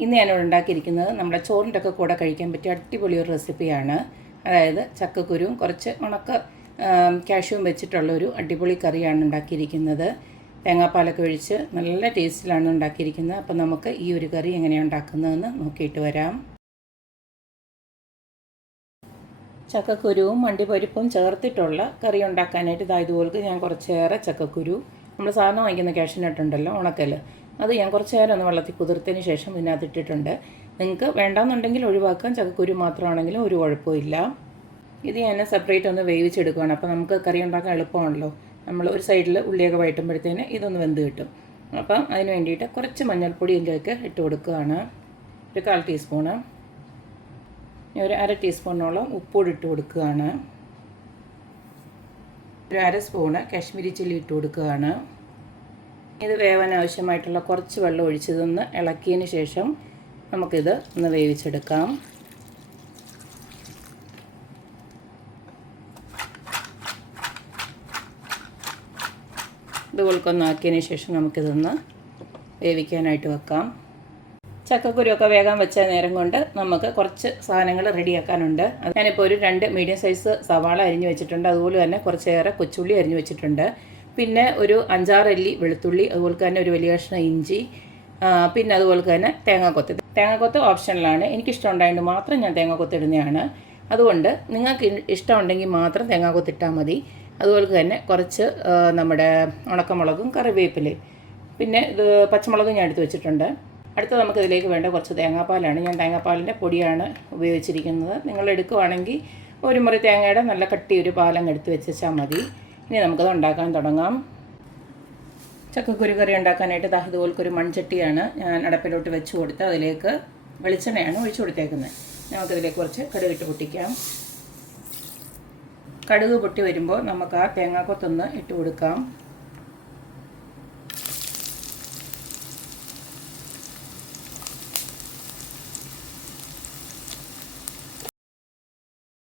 ഇന്ന് ഞാനിവിടെ ഉണ്ടാക്കിയിരിക്കുന്നത് നമ്മുടെ ചോറിൻ്റെ ഒക്കെ കൂടെ കഴിക്കാൻ പറ്റിയ അടിപൊളി ഒരു റെസിപ്പിയാണ്. അതായത് ചക്കക്കുരുവും കുറച്ച് ഉണക്ക കാഷ്യൂവും വെച്ചിട്ടുള്ളൊരു അടിപൊളി കറിയാണ് ഉണ്ടാക്കിയിരിക്കുന്നത്. തേങ്ങാപ്പാലൊക്കെ ഒഴിച്ച് നല്ല ടേസ്റ്റിലാണ് ഉണ്ടാക്കിയിരിക്കുന്നത്. അപ്പോൾ നമുക്ക് ഈ ഒരു കറി എങ്ങനെയാണ് ഉണ്ടാക്കുന്നതെന്ന് നോക്കിയിട്ട് വരാം. ചക്കക്കുരുവും അണ്ടിപ്പരിപ്പും ചേർത്തിട്ടുള്ള കറി ഉണ്ടാക്കാനായിട്ട് ഇതുപോലെ ഞാൻ കുറച്ചേറെ ചക്കക്കുരു, നമ്മൾ സാധാരണ വാങ്ങിക്കുന്ന കാഷ്യൂനട്ട് ഉണ്ടല്ലോ ഉണക്കൽ, അത് ഞാൻ കുറച്ച് നേരം ഒന്ന് വെള്ളത്തിൽ കുതിർത്തതിന് ശേഷം ഇതിനകത്ത് ഇട്ടിട്ടുണ്ട്. നിങ്ങൾക്ക് വേണ്ടാന്നുണ്ടെങ്കിൽ ഒഴിവാക്കാം, ചക്കക്കുരു മാത്രമാണെങ്കിലും ഒരു കുഴപ്പമില്ല. ഇത് ഞാൻ സെപ്പറേറ്റ് ഒന്ന് വേവിച്ചെടുക്കുകയാണ്. അപ്പോൾ നമുക്ക് കറി ഉണ്ടാക്കാൻ എളുപ്പമാണല്ലോ. നമ്മൾ ഒരു സൈഡിൽ ഉള്ളിയൊക്കെ വഴറ്റുമ്പോഴത്തേന് ഇതൊന്ന് വെന്ത് കിട്ടും. അപ്പം അതിന് വേണ്ടിയിട്ട് കുറച്ച് മഞ്ഞൾപ്പൊടി ഇതിലേക്ക് ഇട്ട് കൊടുക്കുകയാണ്. ഒരു 1/4 ടീസ്പൂണ്. ഒരു 1/2 ടീസ്പൂണോളം ഉപ്പുകൂടി ഇട്ട് കൊടുക്കുകയാണ്. ഒരു 1/2 സ്പൂണ് കാശ്മീരി ചില്ലി ഇട്ട് കൊടുക്കുകയാണ്. ഇത് വേവാൻ ആവശ്യമായിട്ടുള്ള കുറച്ച് വെള്ളം ഒഴിച്ചതൊന്ന് ഇളക്കിയതിന് ശേഷം നമുക്കിത് ഒന്ന് വേവിച്ചെടുക്കാം. ഇതുപോലൊക്കെ ആക്കിയതിന് ശേഷം നമുക്കിതൊന്ന് വേവിക്കാനായിട്ട് വെക്കാം. ചക്കക്കുരുവൊക്കെ വേഗം വെച്ച നേരം കൊണ്ട് നമുക്ക് കുറച്ച് സാധനങ്ങൾ റെഡിയാക്കാനുണ്ട്. ഞാനിപ്പോൾ ഒരു 2 മീഡിയം സൈസ് സവാള അരിഞ്ഞ് വെച്ചിട്ടുണ്ട്. അതുപോലെ തന്നെ കുറച്ചേറെ കൊച്ചുള്ളി അരിഞ്ഞ് വെച്ചിട്ടുണ്ട്. പിന്നെ ഒരു 5-6 അല്ലി വെളുത്തുള്ളി, അതുപോലെ തന്നെ ഒരു വലിയ കഷ്ണം ഇഞ്ചി, പിന്നെ അതുപോലെ തന്നെ തേങ്ങാക്കൊത്ത് ഓപ്ഷണലാണ്. എനിക്കിഷ്ടമുണ്ടായതുകൊണ്ട് മാത്രം ഞാൻ തേങ്ങാക്കൊത്ത് ഇടുന്നതാണ്. അതുകൊണ്ട് നിങ്ങൾക്ക് ഇഷ്ടമുണ്ടെങ്കിൽ മാത്രം തേങ്ങാക്കൊത്ത് ഇട്ടാൽ മതി. അതുപോലെ തന്നെ കുറച്ച് നമ്മുടെ ഉണക്കമുളകും കറിവേപ്പിലയും, പിന്നെ ഇത് പച്ചമുളകും ഞാൻ എടുത്ത് വെച്ചിട്ടുണ്ട്. അടുത്ത നമുക്കിതിലേക്ക് വേണ്ട കുറച്ച് തേങ്ങാപ്പാലാണ്. ഞാൻ തേങ്ങാപ്പാലിൻ്റെ പൊടിയാണ് ഉപയോഗിച്ചിരിക്കുന്നത്. നിങ്ങൾ എടുക്കുവാണെങ്കിൽ ഒരു മുറി തേങ്ങയുടെ നല്ല കട്ടിയൊരു പാലങ്ങ് എടുത്ത് വെച്ചാൽ മതി. ഇനി നമുക്കത് ഉണ്ടാക്കാൻ തുടങ്ങാം. ചക്കക്കുരു കറി ഉണ്ടാക്കാനായിട്ട് ഇതുപോലൊരു മൺചട്ടിയാണ് ഞാൻ അടപ്പിലോട്ട് വെച്ച് കൊടുത്ത് അതിലേക്ക് വെളിച്ചെണ്ണയാണ് ഒഴിച്ചു കൊടുത്തേക്കുന്നത്. നമുക്കതിലേക്ക് കുറച്ച് കടുകിട്ട് പൊട്ടിക്കാം. കടുക് പൊട്ടി വരുമ്പോൾ നമുക്ക് ആ തേങ്ങാക്കൊത്തൊന്ന് ഇട്ട് കൊടുക്കാം.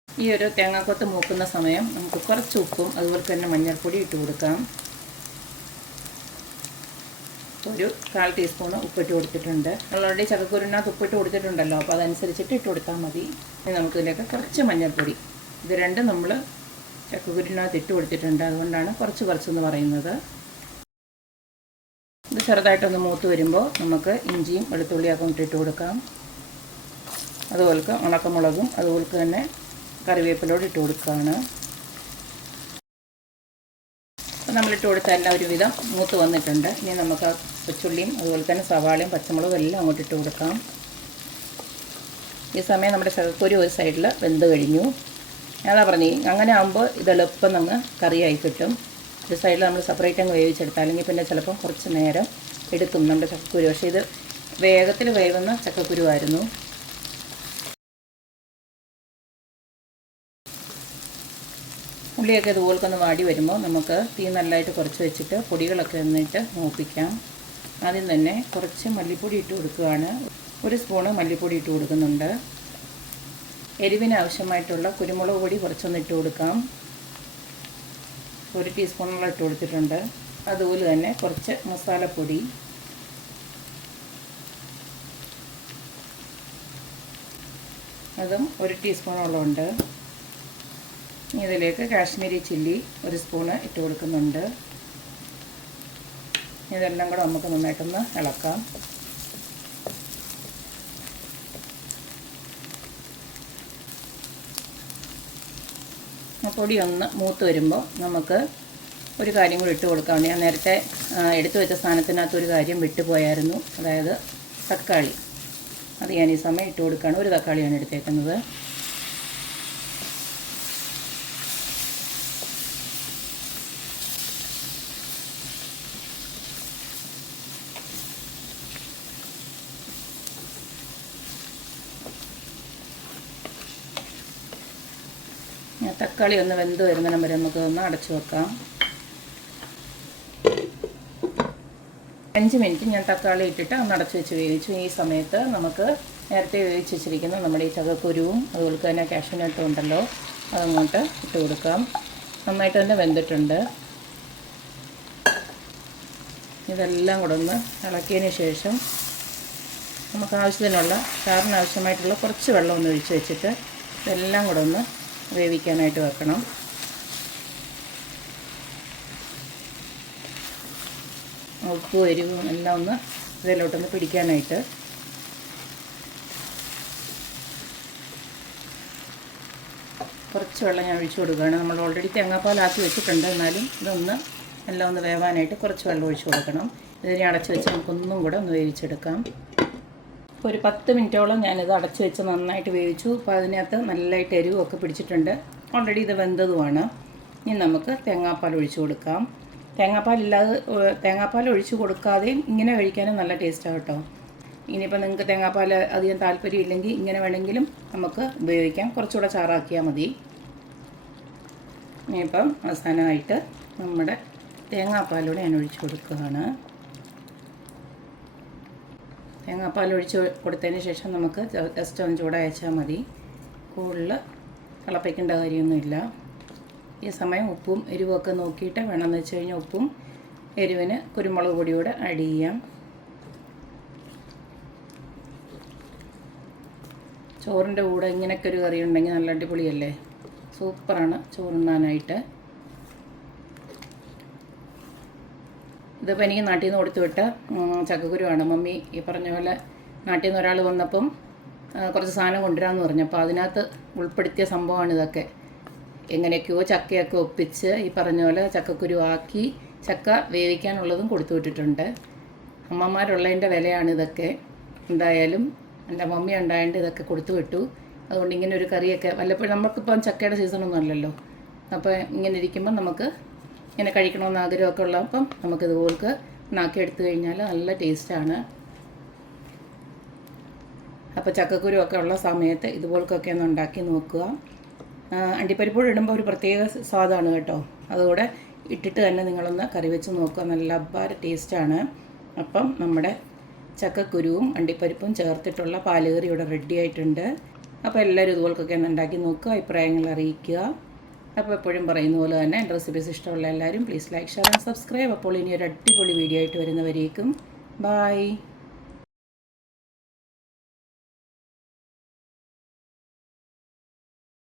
ഈ ഒരു തേങ്ങാക്കൊത്ത് മൂക്കുന്ന സമയം നമുക്ക് കുറച്ച് ഉപ്പും അതുപോലെ തന്നെ മഞ്ഞൾപ്പൊടി ഇട്ട് കൊടുക്കാം. ഒരു 1/4 ടീസ്പൂണ് ഉപ്പിട്ട് കൊടുത്തിട്ടുണ്ട്. ഓൾറെഡി ചക്കക്കുരുവിനകത്ത് ഉപ്പിട്ട് കൊടുത്തിട്ടുണ്ടല്ലോ, അപ്പോൾ അതനുസരിച്ചിട്ട് ഇട്ട് കൊടുത്താൽ മതി. ഇനി നമുക്കിതിലേക്ക് കുറച്ച് മഞ്ഞൾപ്പൊടി, ഇത് രണ്ടും നമ്മൾ ചക്കക്കുരുവിനകത്ത് ഇട്ട് കൊടുത്തിട്ടുണ്ട്, അതുകൊണ്ടാണ് കുറച്ചെന്ന് പറയുന്നത്. ഇത് ചെറുതായിട്ടൊന്ന് മൂത്ത് വരുമ്പോൾ നമുക്ക് ഇഞ്ചിയും വെളുത്തുള്ളിയൊക്കെ ഇട്ട് കൊടുക്കാം. അതുപോലെ ഉണക്കമുളകും അതുപോലെ തന്നെ കറിവേപ്പിലോട് ഇട്ട് കൊടുക്കുകയാണ്. അപ്പോൾ നമ്മളിട്ട് കൊടുത്ത എല്ലാം ഒരുവിധം മൂത്ത് വന്നിട്ടുണ്ട്. ഇനി നമുക്ക് കൊച്ചുള്ളിയും അതുപോലെ തന്നെ സവാളയും പച്ചമുളകും എല്ലാം അങ്ങോട്ട് ഇട്ട് കൊടുക്കാം. ഈ സമയം നമ്മുടെ ചക്കക്കുരു ഒരു സൈഡിൽ വെന്ത് കഴിഞ്ഞു. ഞാനതാ പറഞ്ഞു, അങ്ങനെ ആകുമ്പോൾ ഇത് എളുപ്പം അങ്ങ് കറിയായി കിട്ടും. ഒരു സൈഡിൽ നമ്മൾ സെപ്പറേറ്റ് അങ്ങ് വേവിച്ചെടുത്താൽ, അല്ലെങ്കിൽ പിന്നെ ചിലപ്പം കുറച്ച് നേരം എടുക്കും നമ്മുടെ ചക്കക്കുരു. പക്ഷേ ഇത് വേഗത്തിൽ വേവുന്ന ചക്കക്കുരുവായിരുന്നു. ഉള്ളിയൊക്കെ ഇതുപോലെ ഒന്ന് വാടി വരുമ്പോൾ നമുക്ക് തീ നല്ലതായിട്ട് കുറച്ച് വെച്ചിട്ട് പൊടികളൊക്കെ എന്നിട്ട് മൂപ്പിക്കാം. ആദ്യം തന്നെ കുറച്ച് മല്ലിപ്പൊടി ഇട്ട് കൊടുക്കുകയാണ്. 1 സ്പൂണ് മല്ലിപ്പൊടി ഇട്ട് കൊടുക്കുന്നുണ്ട്. എരിവിന് ആവശ്യമായിട്ടുള്ള കുരുമുളക് പൊടി കുറച്ചൊന്ന് ഇട്ട് കൊടുക്കാം. 1 ടീസ്പൂണോളം ഇട്ട് കൊടുത്തിട്ടുണ്ട്. അതുപോലെ തന്നെ കുറച്ച് മസാലപ്പൊടി, അതും 1 ടീസ്പൂണോളം ഉണ്ട്. ഇതിലേക്ക് കാശ്മീരി ചില്ലി 1 സ്പൂണ് ഇട്ട് കൊടുക്കുന്നുണ്ട്. ഇതെല്ലാം കൂടെ നമുക്ക് നന്നായിട്ടൊന്ന് ഇളക്കാം. പൊടി ഒന്ന് മൂത്ത് വരുമ്പോൾ നമുക്ക് ഒരു കാര്യം കൂടി ഇട്ട് കൊടുക്കാം. ഞാൻ നേരത്തെ എടുത്തു വെച്ച സാധനത്തിനകത്ത് ഒരു കാര്യം വിട്ടുപോയായിരുന്നു, അതായത് തക്കാളി. അത് ഞാൻ ഈ സമയം ഇട്ട് കൊടുക്കുകയാണ്. 1 തക്കാളിയാണ് എടുത്തേക്കുന്നത്. തക്കാളി ഒന്ന് വെന്ത് വരുന്നിടം വരെ നമുക്ക് ഒന്ന് അടച്ചു വെക്കാം. 5 മിനിറ്റ് ഞാൻ തക്കാളി ഇട്ടിട്ട് ഒന്ന് അടച്ചു വെച്ച് വേവിച്ചു. ഈ സമയത്ത് നമുക്ക് നേരത്തെ വേവിച്ച് വെച്ചിരിക്കുന്ന നമ്മുടെ ഈ ചക്കക്കുരുവും അതുപോലെ തന്നെ കാഷ്യൂനട്ടും ഉണ്ടല്ലോ, അതങ്ങോട്ട് ഇട്ട് കൊടുക്കാം. നന്നായിട്ട് തന്നെ വെന്തിട്ടുണ്ട്. ഇതെല്ലാം കൂടെ ഒന്ന് ഇളക്കിയതിന് ശേഷം നമുക്ക് ആവശ്യത്തിനുള്ള ചാറിന് ആവശ്യമായിട്ടുള്ള കുറച്ച് വെള്ളം ഒന്ന് ഒഴിച്ച് വെച്ചിട്ട് ഇതെല്ലാം കൂടെ ഒന്ന് വേവിക്കാനായിട്ട് വെക്കണം. ഉപ്പും എരിവും എല്ലാം ഒന്ന് ഇതിലോട്ടൊന്ന് പിടിക്കാനായിട്ട്. കുറച്ച് വെള്ളം ഞാൻ ഒഴിച്ച് കൊടുക്കുകയാണ്. നമ്മൾ ഓൾറെഡി തേങ്ങാപ്പാലാക്കി വെച്ചിട്ടുണ്ട്, എന്നാലും ഇതൊന്ന് എല്ലാം ഒന്ന് വേവാനായിട്ട് കുറച്ച് വെള്ളം ഒഴിച്ച് കൊടുക്കണം. ഇതിനെ അടച്ച് വെച്ച് നമുക്കൊന്നും കൂടെ ഒന്ന് വേവിച്ചെടുക്കാം. ഇപ്പോൾ ഒരു 10 മിനിറ്റോളം ഞാനിത് അടച്ച് വെച്ച് നന്നായിട്ട് വേവിച്ചു. അപ്പോൾ അതിനകത്ത് നല്ലതായിട്ട് എരിവൊക്കെ പിടിച്ചിട്ടുണ്ട്. ഓൾറെഡി ഇത് വെന്തതുമാണ്. ഇനി നമുക്ക് തേങ്ങാപ്പാൽ ഒഴിച്ച് കൊടുക്കാം. തേങ്ങാപ്പാൽ ഒഴിച്ച് കൊടുക്കാതെയും ഇങ്ങനെ കഴിക്കാനും നല്ല ടേസ്റ്റാണ് കേട്ടോ. ഇനിയിപ്പോൾ നിങ്ങൾക്ക് തേങ്ങാപ്പാൽ അധികം താല്പര്യമില്ലെങ്കിൽ ഇങ്ങനെ വേണമെങ്കിലും നമുക്ക് ഉപയോഗിക്കാം. കുറച്ചുകൂടെ ചാറാക്കിയാൽ മതി. ഇനിയിപ്പം അവസാനമായിട്ട് നമ്മുടെ തേങ്ങാപ്പാലൂടെ ഞാൻ ഒഴിച്ച് കൊടുക്കുകയാണ്. തേങ്ങാപ്പാൽ ഒഴിച്ച് കൊടുത്തതിന് ശേഷം നമുക്ക് ജസ്റ്റ് ഒന്ന് ചൂടായച്ചാൽ മതി. കൂടുതൽ തിളപ്പിക്കേണ്ട കാര്യമൊന്നുമില്ല. ഈ സമയം ഉപ്പും എരിവുമൊക്കെ നോക്കിയിട്ട് വേണമെന്ന് വെച്ച് കഴിഞ്ഞാൽ ഉപ്പും എരിവിന് കുരുമുളക് പൊടിയോടെ ആഡ് ചെയ്യാം. ചോറിൻ്റെ കൂടെ ഇങ്ങനെയൊക്കെ ഒരു കറി ഉണ്ടെങ്കിൽ നല്ല അടിപൊളിയല്ലേ, സൂപ്പറാണ് ചോറുണ്ണാനായിട്ട്. ഇതിപ്പോൾ എനിക്ക് നാട്ടിൽ നിന്ന് കൊടുത്തു വിട്ട ചക്കക്കുരുവാണ്. മമ്മി ഈ പറഞ്ഞ പോലെ നാട്ടിൽ നിന്ന് ഒരാൾ വന്നപ്പം കുറച്ച് സാധനം കൊണ്ടുവരാമെന്ന് പറഞ്ഞു. അപ്പോൾ അതിനകത്ത് ഉൾപ്പെടുത്തിയ സംഭവമാണ് ഇതൊക്കെ. എങ്ങനെയൊക്കെയോ ചക്കയൊക്കെ ഒപ്പിച്ച് ഈ പറഞ്ഞ പോലെ ചക്കക്കുരു ആക്കി ചക്ക വേവിക്കാനുള്ളതും കൊടുത്തു വിട്ടിട്ടുണ്ട്. അമ്മമാരുള്ളതിൻ്റെ വിലയാണ് ഇതൊക്കെ. എന്തായാലും എൻ്റെ മമ്മി ഉണ്ടായതുകൊണ്ട് ഇതൊക്കെ കൊടുത്തു വിട്ടു. അതുകൊണ്ട് ഇങ്ങനെ ഒരു കറിയൊക്കെ വല്ലപ്പോഴും നമുക്കിപ്പം ചക്കയുടെ സീസണൊന്നും അല്ലല്ലോ. അപ്പോൾ ഇങ്ങനെ ഇരിക്കുമ്പം നമുക്ക് ഇങ്ങനെ കഴിക്കണമെന്ന് ആഗ്രഹമൊക്കെ ഉള്ളപ്പം നമുക്കിതുപോലൊക്കെ ഉണ്ടാക്കിയെടുത്തു കഴിഞ്ഞാൽ നല്ല ടേസ്റ്റാണ്. അപ്പോൾ ചക്കക്കുരുവൊക്കെ ഉള്ള സമയത്ത് ഇതുപോലൊക്കെ ഒന്ന് ഉണ്ടാക്കി നോക്കുക. അണ്ടിപ്പരിപ്പോട് ഇടുമ്പോൾ ഒരു പ്രത്യേക സ്വാദാണ് കേട്ടോ. അതുകൂടെ ഇട്ടിട്ട് തന്നെ നിങ്ങളൊന്ന് കറി വെച്ച് നോക്കുക, നല്ല അപാര ടേസ്റ്റാണ്. അപ്പം നമ്മുടെ ചക്കക്കുരുവും അണ്ടിപ്പരിപ്പും ചേർത്തിട്ടുള്ള പാലുകറി ഇവിടെ റെഡി ആയിട്ടുണ്ട്. അപ്പോൾ എല്ലാവരും ഇതുപോലൊക്കെ ഒന്ന് ഉണ്ടാക്കി നോക്കുക, അഭിപ്രായങ്ങൾ അറിയിക്കുക. അപ്പോൾ എപ്പോഴും പറയുന്ന പോലെ തന്നെ എൻ്റെ റെസിപ്പീസ് ഇഷ്ടമുള്ള എല്ലാവരും please like, share and subscribe. അപ്പോൾ ഇനി ഒരു അടിപൊളി വീഡിയോ ആയിട്ട് വരുന്നവരേക്കും ബൈ.